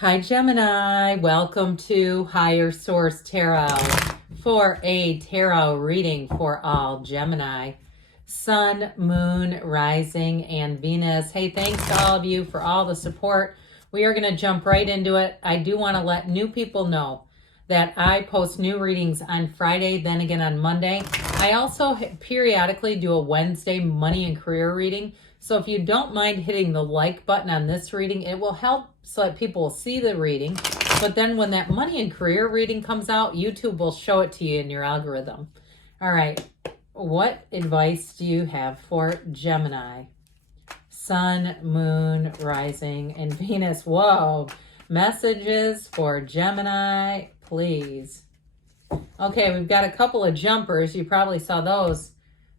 Hi, Gemini. Welcome to Higher Source Tarot for a tarot reading for all Gemini. Sun, Moon, Rising, and Venus. Hey, thanks to all of you for all the support. We are going to jump right into it. I do want to let new people know that I post new readings on Friday, then again on Monday. I also periodically do a Wednesday money and career reading. So if you don't mind hitting the like button on this reading, it will help so that people will see the reading. But then when that money and career reading comes out, YouTube will show it to you in your algorithm. All right. What advice do you have for Gemini? Sun, Moon, Rising, and Venus. Whoa. Messages for Gemini, please. Okay, we've got a couple of jumpers. You probably saw those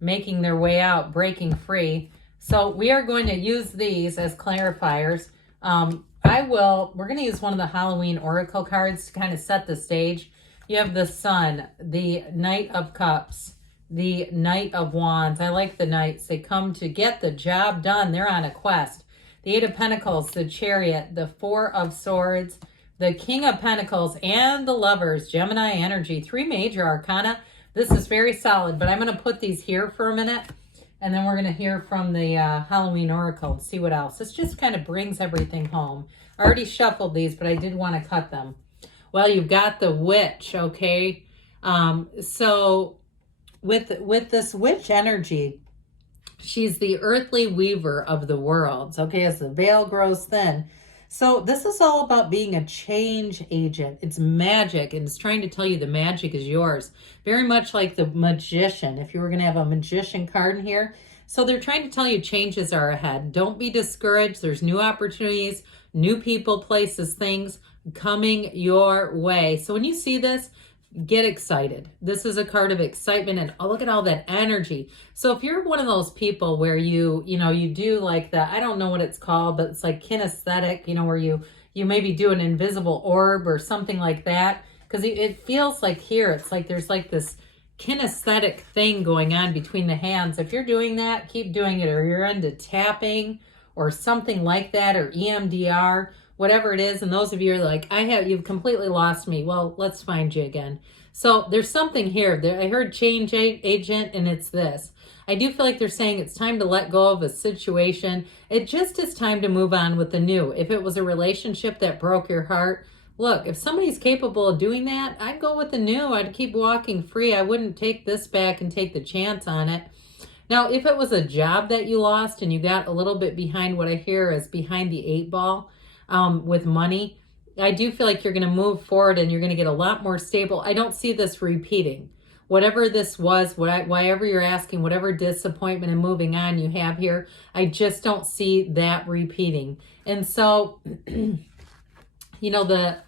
making their way out, breaking free. So we are going to use these as clarifiers. We're going to use one of the Halloween Oracle cards to kind of set the stage. You have the Sun, the Knight of Cups, the Knight of Wands. I like the Knights. They come to get the job done. They're on a quest. The Eight of Pentacles, the Chariot, the Four of Swords, the King of Pentacles, and the Lovers. Gemini energy. 3 major arcana. This is very solid, but I'm going to put these here for a minute. And then we're going to hear from the Halloween Oracle and see what else. This just kind of brings everything home. I already shuffled these, but I did want to cut them. Well, you've got the Witch, okay? So with this Witch energy, she's the earthly weaver of the worlds, okay? As the veil grows thin. So this is all about being a change agent. It's magic, and it's trying to tell you the magic is yours. Very much like the Magician, if you were going to have a Magician card in here. So they're trying to tell you changes are ahead. Don't be discouraged. There's new opportunities, new people, places, things coming your way. So when you see this, get excited. This is a card of excitement, and oh, look at all that energy. So if you're one of those people where you do like that, I don't know what it's called, but it's like kinesthetic, where you maybe do an invisible orb or something like that, because it feels like here, it's like there's like this kinesthetic thing going on between the hands. If you're doing that, keep doing it, or you're into tapping or something like that, or EMDR, whatever it is. And those of you are like, you've completely lost me. Well, let's find you again. So there's something here. I heard change agent, and it's this. I do feel like they're saying it's time to let go of a situation. It just is time to move on with the new. If it was a relationship that broke your heart, look, if somebody's capable of doing that, I'd go with the new. I'd keep walking free. I wouldn't take this back and take the chance on it. Now, if it was a job that you lost and you got a little bit behind, what I hear is behind the 8 ball, with money, I do feel like you're going to move forward and you're going to get a lot more stable. I don't see this repeating. Whatever this was, whatever you're asking, whatever disappointment and moving on you have here, I just don't see that repeating. And so, the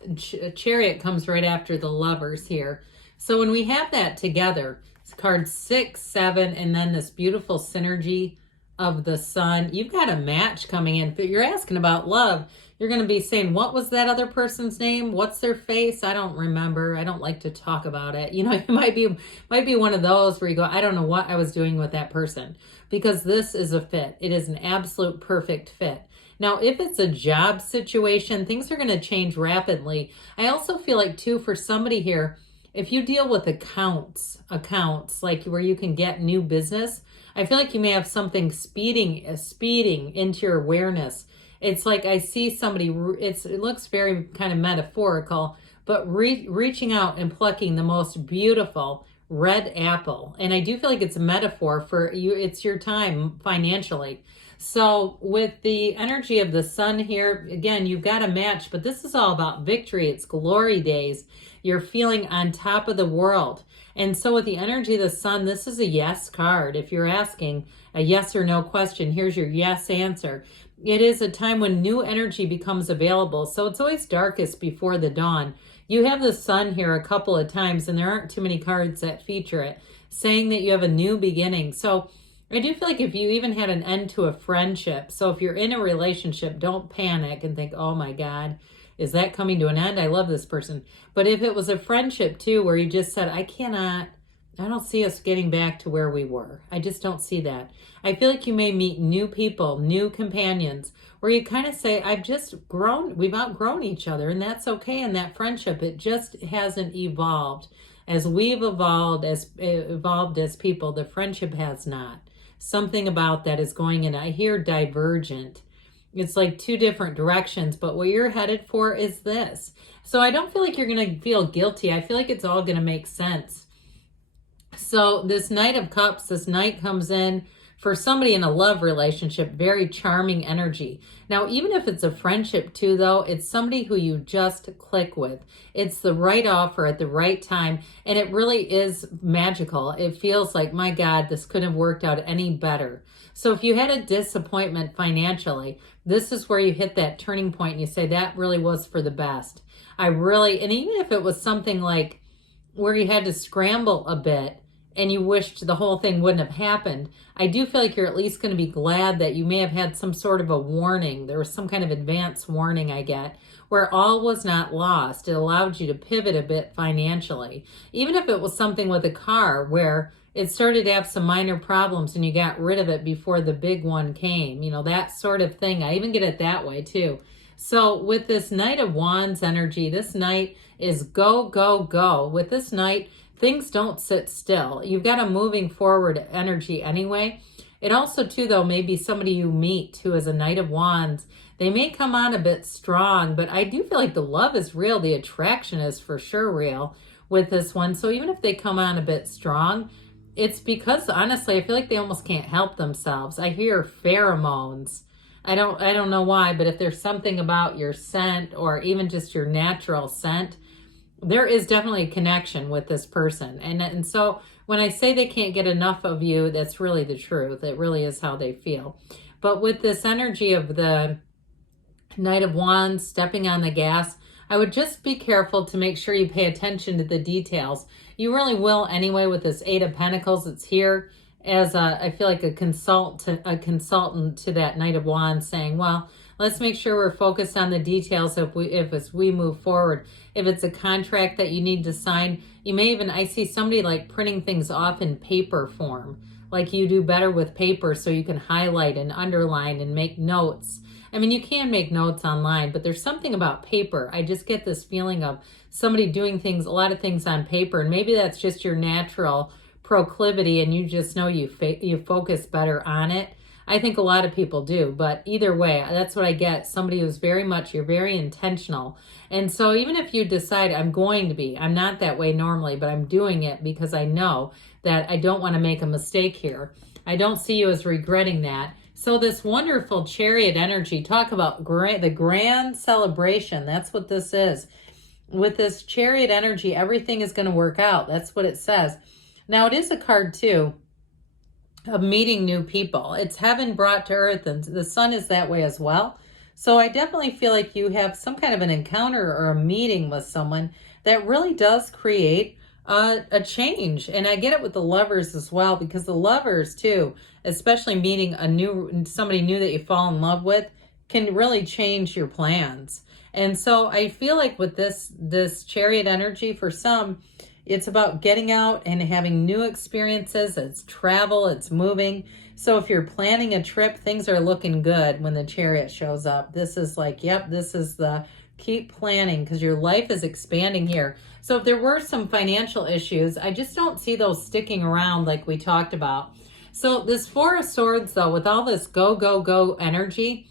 Chariot comes right after the Lovers here. So when we have that together, it's card 6, 7, and then this beautiful synergy of the Sun, you've got a match coming in. But you're asking about love. You're going to be saying, what was that other person's name? What's their face? I don't remember. I don't like to talk about it. It might be one of those where you go, I don't know what I was doing with that person, because this is a fit. It is an absolute perfect fit. Now, if it's a job situation, things are going to change rapidly. I also feel like, too, for somebody here, if you deal with accounts, like where you can get new business, I feel like you may have something speeding into your awareness. It's like I see somebody, it looks very kind of metaphorical, but reaching out and plucking the most beautiful red apple. And I do feel like it's a metaphor for you. It's your time financially. So with the energy of the Sun here, again, you've got a match, but this is all about victory. It's glory days. You're feeling on top of the world. And so with the energy of the Sun, this is a yes card. If you're asking a yes or no question, here's your yes answer. It is a time when new energy becomes available. So it's always darkest before the dawn. You have the Sun here a couple of times, and there aren't too many cards that feature it, saying that you have a new beginning. So I do feel like if you even had an end to a friendship, so if you're in a relationship, don't panic and think, oh my God, is that coming to an end? I love this person. But if it was a friendship too, where you just said, I cannot I don't see us getting back to where we were. I just don't see that. I feel like you may meet new people, new companions, where you kind of say, I've just grown, we've outgrown each other, and that's okay in that friendship. It just hasn't evolved. As we've evolved as people, the friendship has not. Something about that is going in, I hear divergent. It's like two different directions, but what you're headed for is this. So I don't feel like you're going to feel guilty. I feel like it's all going to make sense. So this Knight of Cups, this Knight comes in for somebody in a love relationship, very charming energy. Now, even if it's a friendship too, though, it's somebody who you just click with. It's the right offer at the right time, and it really is magical. It feels like, my God, this couldn't have worked out any better. So if you had a disappointment financially, this is where you hit that turning point and you say, that really was for the best. And even if it was something like where you had to scramble a bit, and you wished the whole thing wouldn't have happened, I do feel like you're at least going to be glad that you may have had some sort of a warning. There was some kind of advance warning I get, where all was not lost. It allowed you to pivot a bit financially. Even if it was something with a car where it started to have some minor problems and you got rid of it before the big one came, that sort of thing. I even get it that way too. So with this Knight of Wands energy, this Knight is go, go, go. With this Knight, things don't sit still. You've got a moving forward energy anyway. It also, too, though, may be somebody you meet who is a Knight of Wands. They may come on a bit strong, but I do feel like the love is real. The attraction is for sure real with this one. So even if they come on a bit strong, it's because, honestly, I feel like they almost can't help themselves. I hear pheromones. I don't know why, but if there's something about your scent or even just your natural scent, there is definitely a connection with this person. And so when I say they can't get enough of you, that's really the truth. It really is how they feel. But with this energy of the Knight of Wands stepping on the gas, I would just be careful to make sure you pay attention to the details. You really will anyway with this Eight of Pentacles. It's here as I feel like a consultant to that Knight of Wands saying, well, let's make sure we're focused on the details as we move forward. If it's a contract that you need to sign, you may even, I see somebody like printing things off in paper form, like you do better with paper so you can highlight and underline and make notes. I mean, you can make notes online, but there's something about paper. I just get this feeling of somebody doing things, a lot of things on paper, and maybe that's just your natural proclivity and you just know you focus better on it. I think a lot of people do, but either way, that's what I get. Somebody who's you're very intentional. And so even if you decide I'm not that way normally, but I'm doing it because I know that I don't want to make a mistake here. I don't see you as regretting that. So this wonderful Chariot energy, talk about the grand celebration. That's what this is. With this Chariot energy, everything is going to work out. That's what it says. Now, it is a card, too, of meeting new people. It's heaven brought to earth, and the sun is that way as well. So I definitely feel like you have some kind of an encounter or a meeting with someone that really does create a change. And I get it with the Lovers as well, because the Lovers, too, especially meeting somebody new that you fall in love with, can really change your plans. And so I feel like with this Chariot energy, for some, it's about getting out and having new experiences. It's travel, it's moving. So if you're planning a trip, things are looking good when the Chariot shows up. This is like, yep, this is the keep planning because your life is expanding here. So if there were some financial issues, I just don't see those sticking around like we talked about. So this Four of Swords, though, with all this go, go, go energy,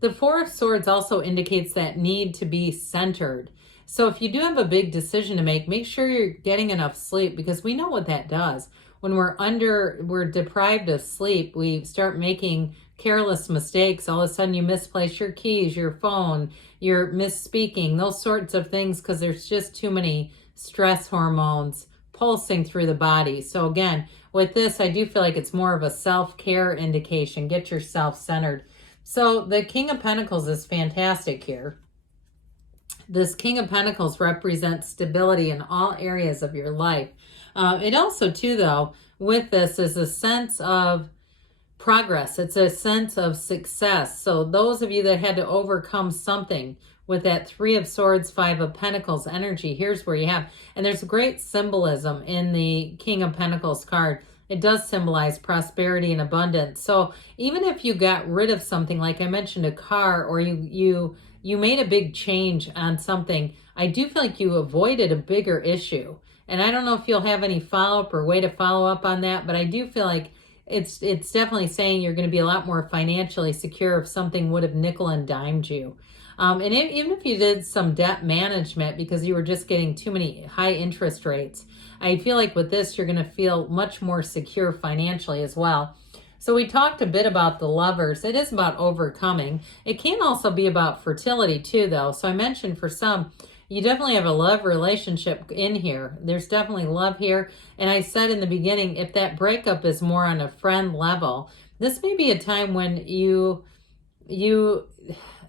the Four of Swords also indicates that need to be centered. So if you do have a big decision to make sure you're getting enough sleep, because we know what that does. When we're deprived of sleep, we start making careless mistakes. All of a sudden you misplace your keys, your phone, you're misspeaking, those sorts of things, because there's just too many stress hormones pulsing through the body. So again, with this, I do feel like it's more of a self-care indication. Get yourself centered. So the King of Pentacles is fantastic here. This King of Pentacles represents stability in all areas of your life. It also, too, though, with this is a sense of progress. It's a sense of success. So those of you that had to overcome something with that Three of Swords, Five of Pentacles energy, here's where you have, and there's great symbolism in the King of Pentacles card. It does symbolize prosperity and abundance. So even if you got rid of something, like I mentioned, a car, or you made a big change on something, I do feel like you avoided a bigger issue. And I don't know if you'll have any follow-up or way to follow up on that, but I do feel like it's definitely saying you're going to be a lot more financially secure if something would have nickel and dimed you. And even if you did some debt management because you were just getting too many high interest rates, I feel like with this, you're going to feel much more secure financially as well. So we talked a bit about the Lovers. It is about overcoming. It can also be about fertility too, though. So I mentioned for some, you definitely have a love relationship in here. There's definitely love here. And I said in the beginning, if that breakup is more on a friend level, this may be a time when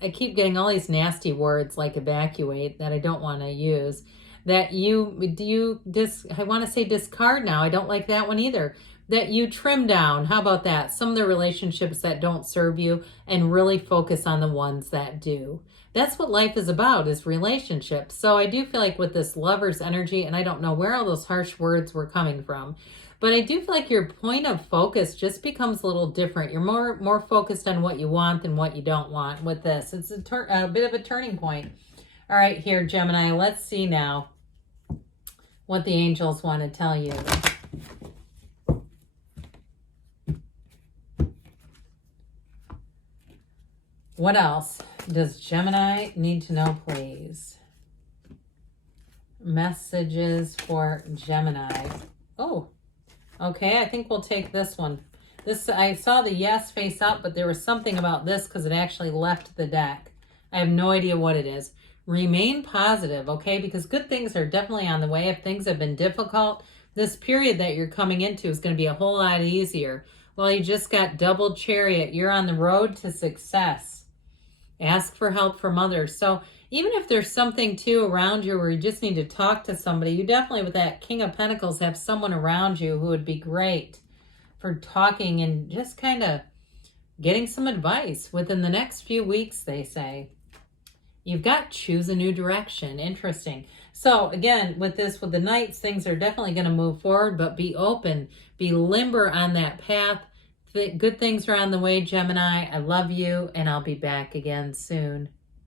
I keep getting all these nasty words like evacuate that I don't want to use. That I want to say discard now. I don't like that one either. That you trim down. How about that? Some of the relationships that don't serve you and really focus on the ones that do. That's what life is about, is relationships. So I do feel like with this Lover's energy, and I don't know where all those harsh words were coming from, but I do feel like your point of focus just becomes a little different. You're more focused on what you want than what you don't want with this. It's a bit of a turning point. All right, here, Gemini, let's see now what the angels want to tell you. What else does Gemini need to know, please? Messages for Gemini. Oh, okay, I think we'll take this one. I saw the yes face up, but there was something about this because it actually left the deck. I have no idea what it is. Remain positive, okay? Because good things are definitely on the way. If things have been difficult, this period that you're coming into is going to be a whole lot easier. Well, you just got double Chariot. You're on the road to success. Ask for help from others. So even if there's something too around you where you just need to talk to somebody, you definitely with that King of Pentacles have someone around you who would be great for talking and just kind of getting some advice within the next few weeks, they say. You've got choose a new direction. Interesting. So again, with the Knights, things are definitely going to move forward, but be open, be limber on that path. Good things are on the way, Gemini. I love you, and I'll be back again soon.